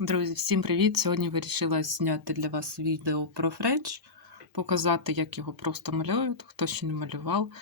Друзі, всім привіт! Сьогодні вирішила зняти для вас відео про френч, показати, як його просто малюють, хто ще не малював.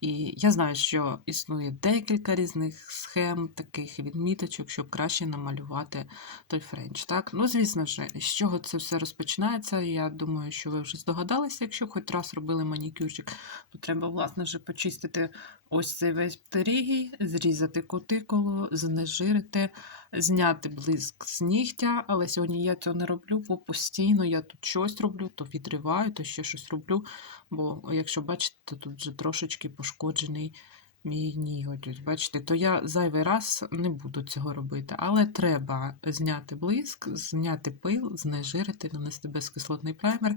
І я знаю, що існує декілька різних схем, таких відміточок, щоб краще намалювати той френч. Так? Ну, звісно ж, з чого це все розпочинається. Я думаю, що ви вже здогадалися, якщо хоч раз робили манікюрчик, то треба, власне, вже почистити ось цей весь птерігій, зрізати кутикулу, знежирити, зняти блиск з нігтя, але сьогодні я цього не роблю, бо постійно я тут щось роблю, то відриваю, то ще щось роблю. Бо, якщо бачите, то тут вже трошечки пошкоджений мій ніготь. Бачите, то я зайвий раз не буду цього робити. Але треба зняти блиск, зняти пил, знежирити, нанести безкислотний праймер.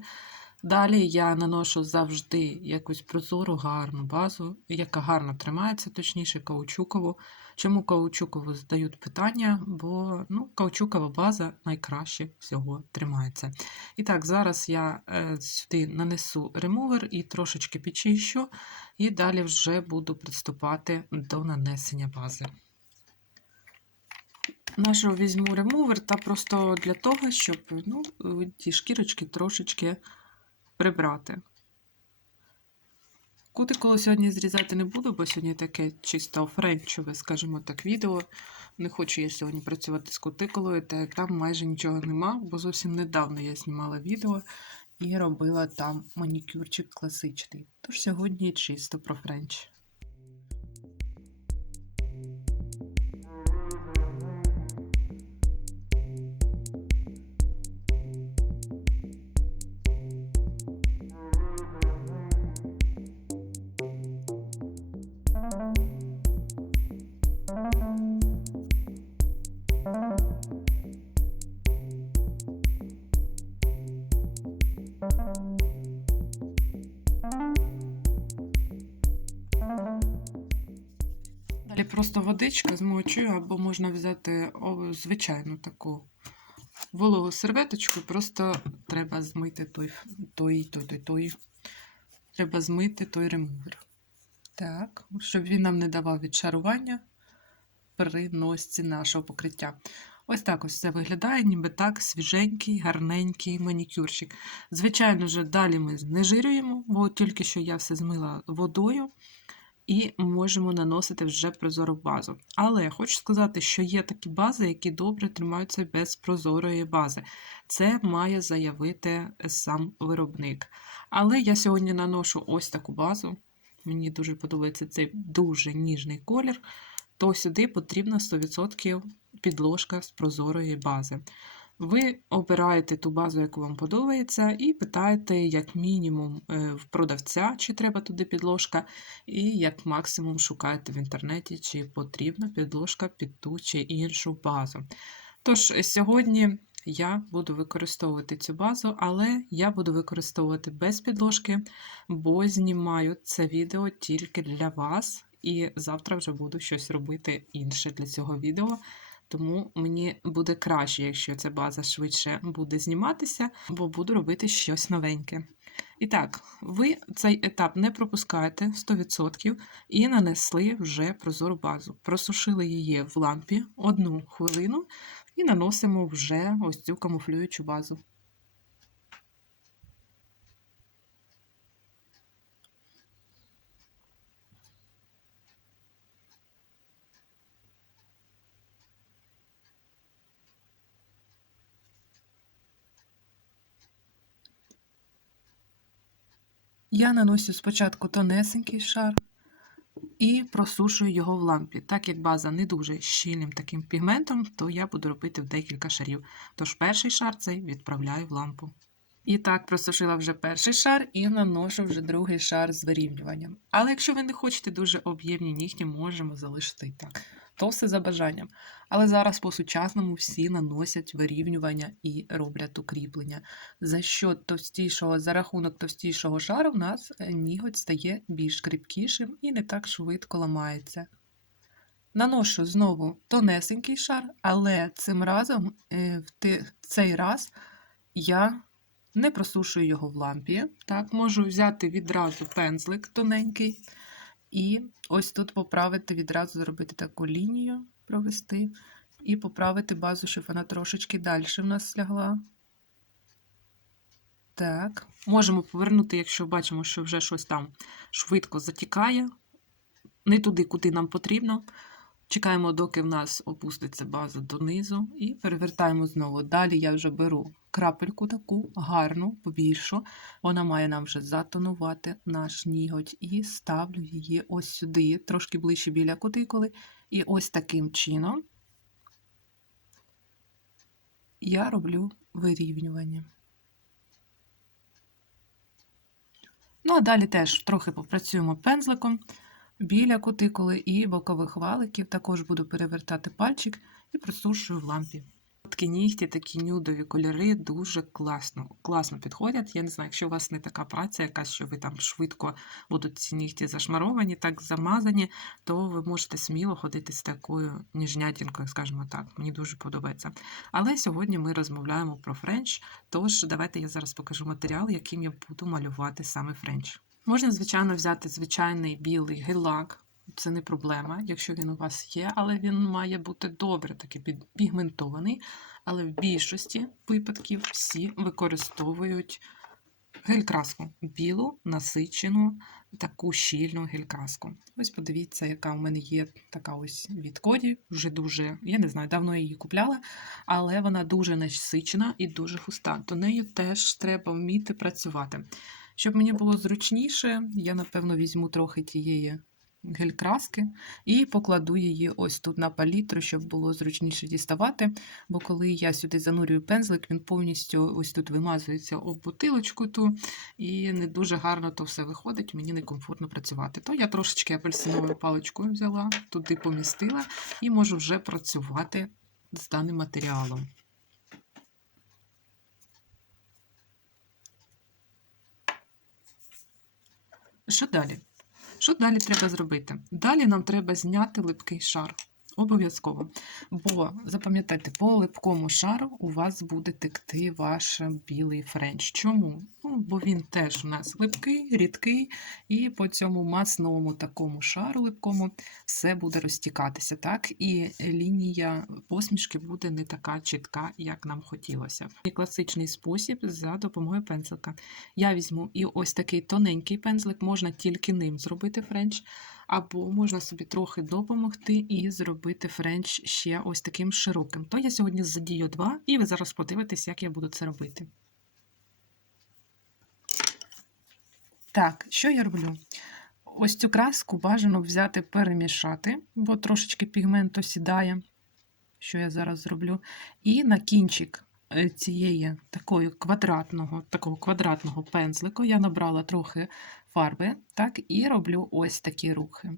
Далі я наношу завжди якусь прозору, гарну базу, яка гарно тримається, точніше, каучукову. Чому каучукову задають питання? Бо ну, каучукова база найкраще всього тримається. І так, зараз я е, сюди нанесу ремувер і трошечки підчищу, і далі вже буду приступати до нанесення бази. Нашу візьму ремувер та просто для того, щоб ну, ті шкірочки трошечки прибрати. Кутикулу сьогодні зрізати не буду, бо сьогодні таке чисто френчове, скажімо так, відео. Не хочу я сьогодні працювати з кутикулою, та там майже нічого нема, бо зовсім недавно я знімала відео і робила там манікюрчик класичний. Тож сьогодні чисто про френч. Далі просто водичка змочую, або можна взяти звичайну таку вологу серветочку, просто треба змити той, той, той, той, той. Треба змити той ремувер. Так, щоб він нам не давав відшарування при носці нашого покриття. Ось так ось це виглядає, ніби так свіженький, гарненький манікюрчик. Звичайно ж, далі ми знежирюємо, бо тільки що я все змила водою і можемо наносити вже прозору базу. Але я хочу сказати, що є такі бази, які добре тримаються без прозорої бази. Це має заявити сам виробник. Але я сьогодні наношу ось таку базу. Мені дуже подобається цей дуже ніжний колір, то сюди потрібна 100% підложка з прозорої бази. Ви обираєте ту базу, яку вам подобається, і питаєте, як мінімум, е, в продавця, чи треба туди підложка, і як максимум шукаєте в інтернеті, чи потрібна підложка під ту чи іншу базу. Тож, сьогодні я буду використовувати цю базу, але я буду використовувати без підложки, бо знімаю це відео тільки для вас, і завтра вже буду щось робити інше для цього відео. Тому мені буде краще, якщо ця база швидше буде зніматися, бо буду робити щось новеньке. І так, ви цей етап не пропускаєте 100% і нанесли вже прозору базу. Просушили її в лампі одну хвилину і наносимо вже ось цю камуфлюючу базу. Я наносю спочатку тонесенький шар і просушую його в лампі. Так як база не дуже щільним таким пігментом, то я буду робити в декілька шарів. Тож перший шар цей відправляю в лампу. І так, просушила вже перший шар і наношу вже другий шар з вирівнюванням. Але якщо ви не хочете дуже об'ємні нігті, можемо залишити і так. То все за бажанням. Але зараз по-сучасному всі наносять вирівнювання і роблять укріплення. За що товстішого, за рахунок товстішого шару, у нас е, ніготь стає більш кріпкішим і не так швидко ламається. Наношу знову тонесенький шар, але цим разом, е, в цей раз я не просушую його в лампі. Так, Можу взяти відразу пензлик тоненький. І ось тут поправити, відразу зробити таку лінію, провести, І поправити базу, щоб вона трошечки далі в нас лягла. Так, можемо повернути, якщо бачимо, що вже щось там швидко затікає, не туди, куди нам потрібно. Чекаємо, доки в нас опуститься база донизу, і перевертаємо знову. Далі я вже беру крапельку таку гарну, побільшу. Вона має нам вже затонувати наш ніготь, і ставлю її ось сюди, трошки ближче біля кутикули. І ось таким чином я роблю вирівнювання. Ну, а далі теж трохи попрацюємо пензликом біля кутикули і бокових валиків. Також буду перевертати пальчик і просушую в лампі. Такі нігті, такі нюдові кольори дуже класно, класно підходять. Я не знаю, якщо у вас не така праця, якась, що ви там швидко будуть ці нігті зашмаровані, так замазані, то ви можете сміло ходити з такою ніжнятінкою, скажімо так. Мені дуже подобається. Але сьогодні ми розмовляємо про френч, тож давайте я зараз покажу матеріал, яким я буду малювати саме френч. Можна, звичайно, взяти звичайний білий гель-лак, це не проблема, якщо він у вас є, але він має бути добре такий під- пігментований. Але в більшості випадків всі використовують гель-краску, білу, насичену, таку щільну гель-краску. Ось подивіться, яка у мене є така ось від коді, вже дуже, я не знаю, давно я її купляла, але вона дуже насичена і дуже густа. То нею теж треба вміти працювати. Щоб мені було зручніше, я напевно візьму трохи тієї гель-краски і покладу її ось тут на палітру, щоб було зручніше діставати. Бо коли я сюди занурюю пензлик, він повністю ось тут вимазується об бутилочку ту, і не дуже гарно то все виходить, мені некомфортно працювати. То я трошечки апельсиновою паличкою взяла, туди помістила і можу вже працювати з даним матеріалом. Що далі? Що далі треба зробити? Далі нам треба зняти липкий шар. Обов'язково. Бо запам'ятайте, по липкому шару у вас буде текти ваш білий френч. Чому? Бо він теж у нас липкий, рідкий, і по цьому масному такому шару липкому все буде розтікатися, так? І лінія посмішки буде не така чітка, як нам хотілося. І класичний спосіб за допомогою пензлика. Я візьму і ось такий тоненький пензлик, можна тільки ним зробити френч, або можна собі трохи допомогти і зробити френч ще ось таким широким. То я сьогодні задію два, і ви зараз подивитесь, як я буду це робити. Так, що я роблю? Ось цю краску бажано взяти, перемішати, бо трошечки пігмент осідає, що я зараз зроблю. І на кінчик е, цієї такої квадратного, такого квадратного пензлику я набрала трохи фарби, так, і роблю ось такі рухи.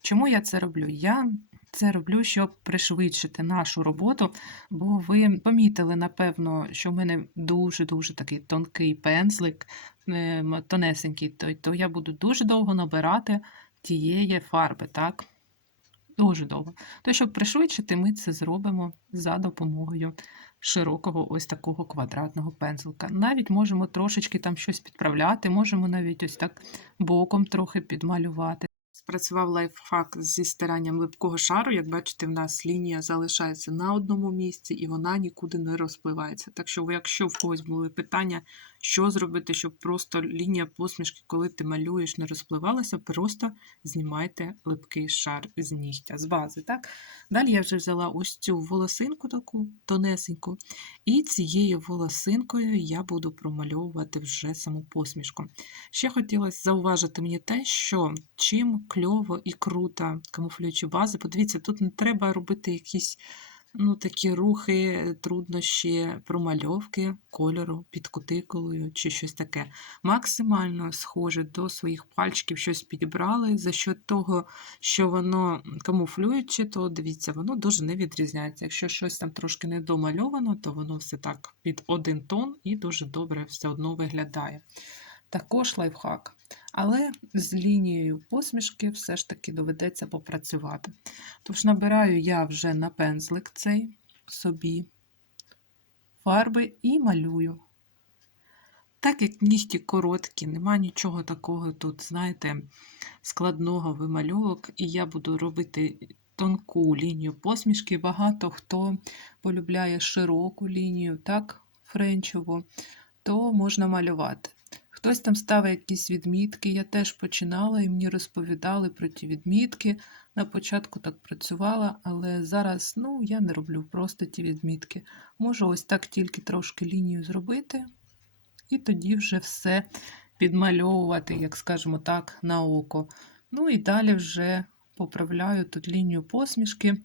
Чому я це роблю? Я це роблю, щоб пришвидшити нашу роботу, бо ви помітили, напевно, що в мене дуже-дуже такий тонкий пензлик, е, тонесенький, то, то я буду дуже довго набирати тієї фарби, так? Дуже довго. То, щоб пришвидшити, ми це зробимо за допомогою широкого ось такого квадратного пензлика. Навіть можемо трошечки там щось підправляти, можемо навіть ось так боком трохи підмалювати. Спрацював лайфхак зі стиранням липкого шару. Як бачите, в нас лінія залишається на одному місці і вона нікуди не розпливається. Так що, якщо в когось були питання, що зробити, щоб просто лінія посмішки, коли ти малюєш, не розпливалася, просто знімайте липкий шар з нігтя, з бази. Так? Далі я вже взяла ось цю волосинку таку тонесеньку, і цією волосинкою я буду промальовувати вже саму посмішку. Ще хотілося зауважити мені те, що чим кльово і круто камуфлюючі бази, подивіться, тут не треба робити якісь ну, такі рухи, труднощі, промальовки кольору під кутикулою чи щось таке. Максимально схоже до своїх пальчиків щось підібрали. За що того, що воно камуфлююче, то дивіться, воно дуже не відрізняється. Якщо щось там трошки недомальовано, то воно все так під один тон і дуже добре все одно виглядає. Також лайфхак. Але з лінією посмішки все ж таки доведеться попрацювати. Тож набираю я вже на пензлик цей собі фарби і малюю. Так як нігті короткі, нема нічого такого тут, знаєте, складного вимальовок, і я буду робити тонку лінію посмішки. Багато хто полюбляє широку лінію, так, френчову, то можна малювати. Хтось там ставить якісь відмітки. Я теж починала і мені розповідали про ті відмітки. На початку так працювала, але зараз ну, я не роблю просто ті відмітки. Можу ось так тільки трошки лінію зробити, і тоді вже все підмальовувати, як скажемо так, на око. Ну і далі вже поправляю тут лінію посмішки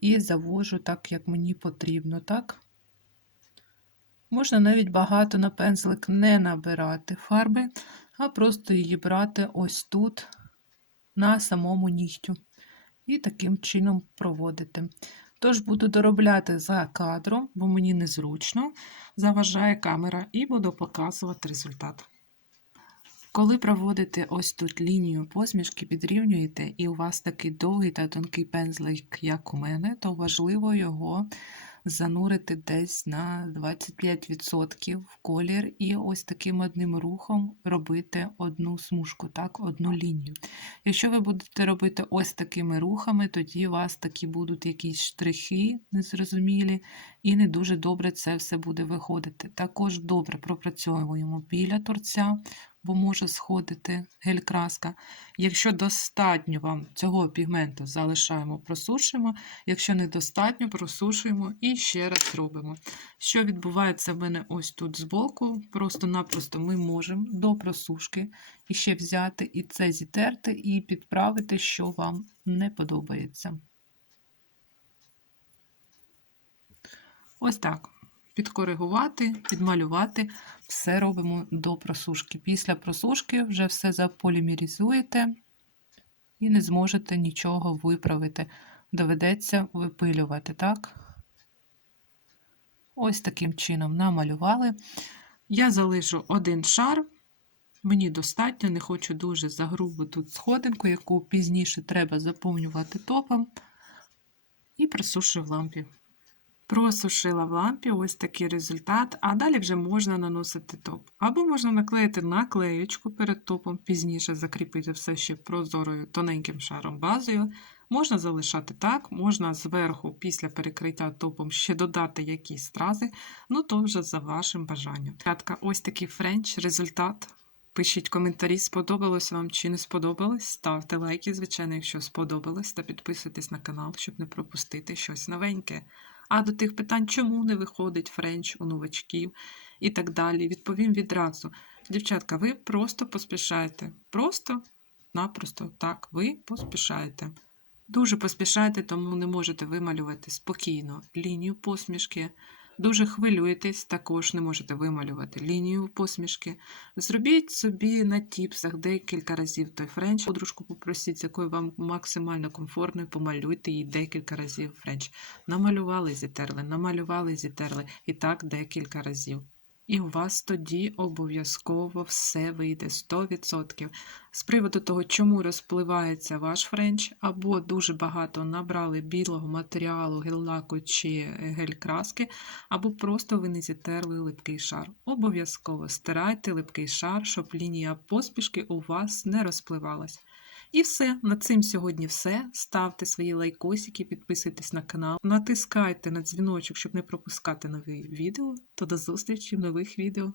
і завожу так, як мені потрібно. так? Можна навіть багато на пензлик не набирати фарби, а просто її брати ось тут, на самому нігтю. І таким чином проводити. Тож буду доробляти за кадром, бо мені незручно, заважає камера, і буду показувати результат. Коли проводите ось тут лінію посмішки, підрівнюєте, і у вас такий довгий та тонкий пензлик, як у мене, то важливо його занурити десь на 25% в колір і ось таким одним рухом робити одну смужку, так, одну лінію. Якщо ви будете робити ось такими рухами, тоді у вас такі будуть якісь штрихи незрозумілі, і не дуже добре це все буде виходити. Також добре пропрацьовуємо біля торця, бо може сходити гель-краска. Якщо достатньо вам цього пігменту, залишаємо, просушуємо. Якщо недостатньо, просушуємо і ще раз робимо. Що відбувається в мене ось тут збоку, просто-напросто ми можемо до просушки ще взяти і це зітерти, і підправити, що вам не подобається. Ось так. Підкоригувати, підмалювати, все робимо до просушки. Після просушки вже все заполімерізуєте і не зможете нічого виправити. Доведеться випилювати, так? Ось таким чином намалювали. Я залишу один шар, мені достатньо, не хочу дуже загрубу тут сходинку, яку пізніше треба заповнювати топом, і просушую в лампі. Просушила в лампі ось такий результат, а далі вже можна наносити топ. Або можна наклеїти наклеєчку перед топом, пізніше закріпити все ще прозорою тоненьким шаром базою. Можна залишати так, можна зверху, після перекриття топом, ще додати якісь стрази, ну то вже за вашим бажанням. Рядка, ось такий френч, результат. Пишіть коментарі, сподобалось вам чи не сподобалось. Ставте лайки, звичайно, якщо сподобалось, та підписуйтесь на канал, щоб не пропустити щось новеньке. А до тих питань, чому не виходить френч у новачків і так далі, відповім відразу. Дівчатка, ви просто поспішаєте. Просто-напросто так, ви поспішаєте. Дуже поспішаєте, тому не можете вималювати спокійно лінію посмішки. Дуже хвилюєтесь, також не можете вималювати лінію посмішки. Зробіть собі на тіпсах декілька разів той френч. Подружку попросіть, з якою вам максимально комфортно, і помалюйте її декілька разів френч. Намалювали, зітерли, намалювали, зітерли. І так декілька разів. І у вас тоді обов'язково все вийде 100%. З приводу того, чому розпливається ваш френч, або дуже багато набрали білого матеріалу, гель-лаку чи гель-краски, або просто ви не зітерли липкий шар. Обов'язково стирайте липкий шар, щоб лінія поспішки у вас не розпливалась. І все, на цим сьогодні все. Ставте свої лайкосики, підписуйтесь на канал, натискайте на дзвіночок, щоб не пропускати нові відео. То до зустрічі в нових відео.